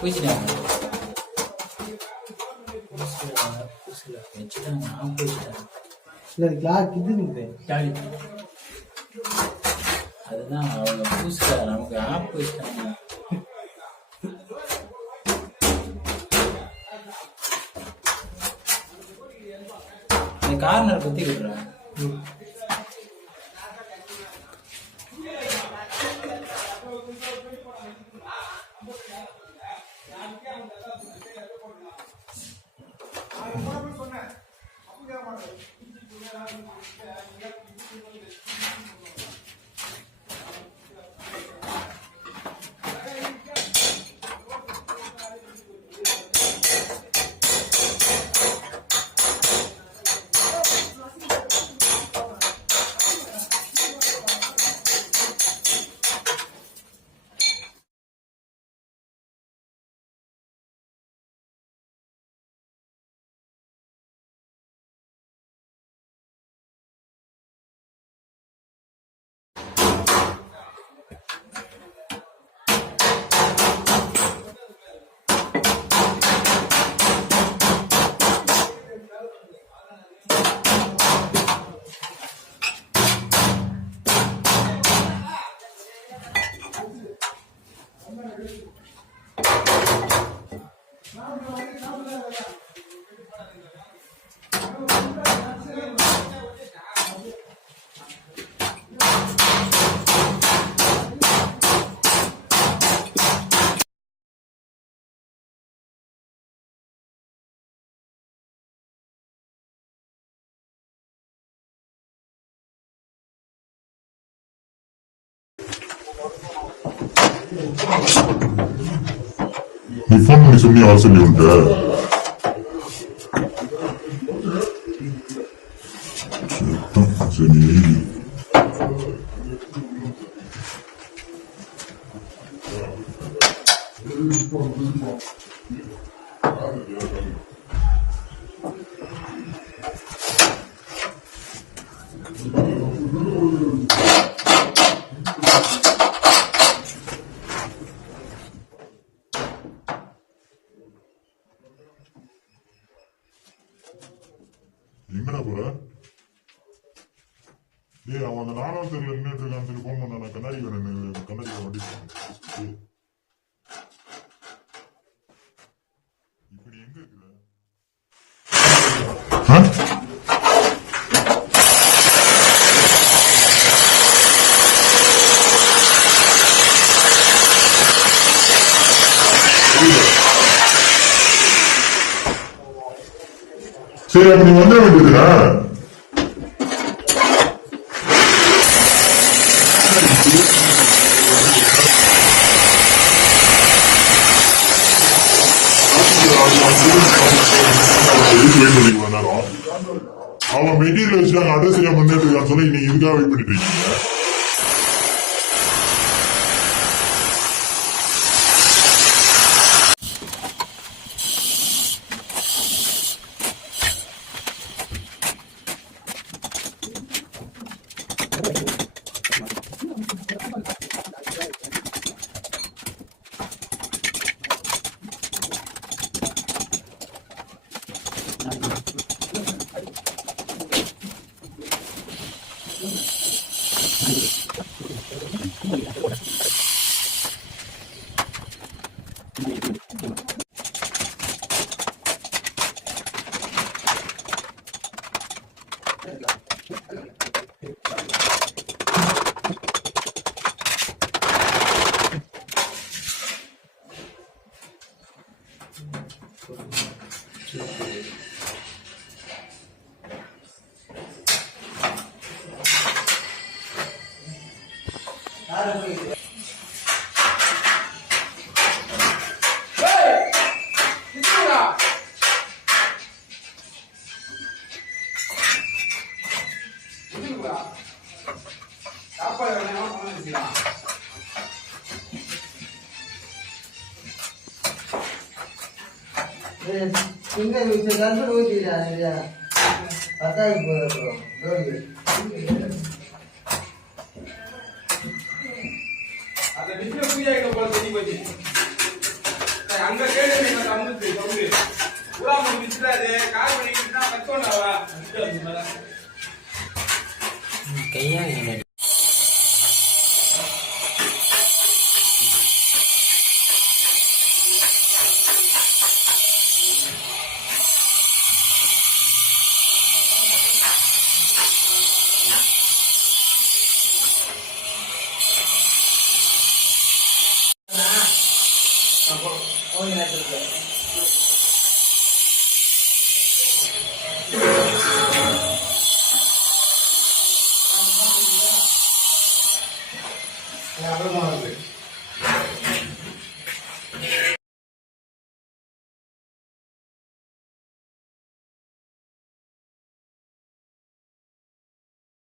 பூசிட்டாங்க வச்சுட்டாங்க நான் பூசிட்டாங்க இல்லை கிளாக் இது அதுதான் அவங்க பூசிட்டா நமக்கு ஆப் வச்சுட்டாங்க. இந்த கார்னர் பத்தி விடுறேன். நீ போன் பண்ணி சொல்லி வர சொல்லி உண்டு சரி எங்கடா போற? டேய் அவன் அந்த 4வது தெருல நின்றுட்டு இருக்கான்னு சொல்லி போன் பண்ண. நான் கண்ணாடி வேணும், கண்ணாடி வண்டி இப்ப நீ எங்க இருக்கிற? சரி அப்ப நீ வந்த வேண்டியதுடா. அவன் மெட்டீரியல் வச்சுட்டாங்க, அட்ரஸ் செய்யாம வந்துட்டு இருக்கான்னு சொல்லி நீங்க இதுக்காக வெயிட் பண்ணிட்டு இருக்கீங்க. அங்க கேடு நீங்க தந்துட்டு சொல்லு பூரா முடிச்சிடாது கால் பண்ணிக்கிட்டா கட்டோண்டாவா கையா ஓகே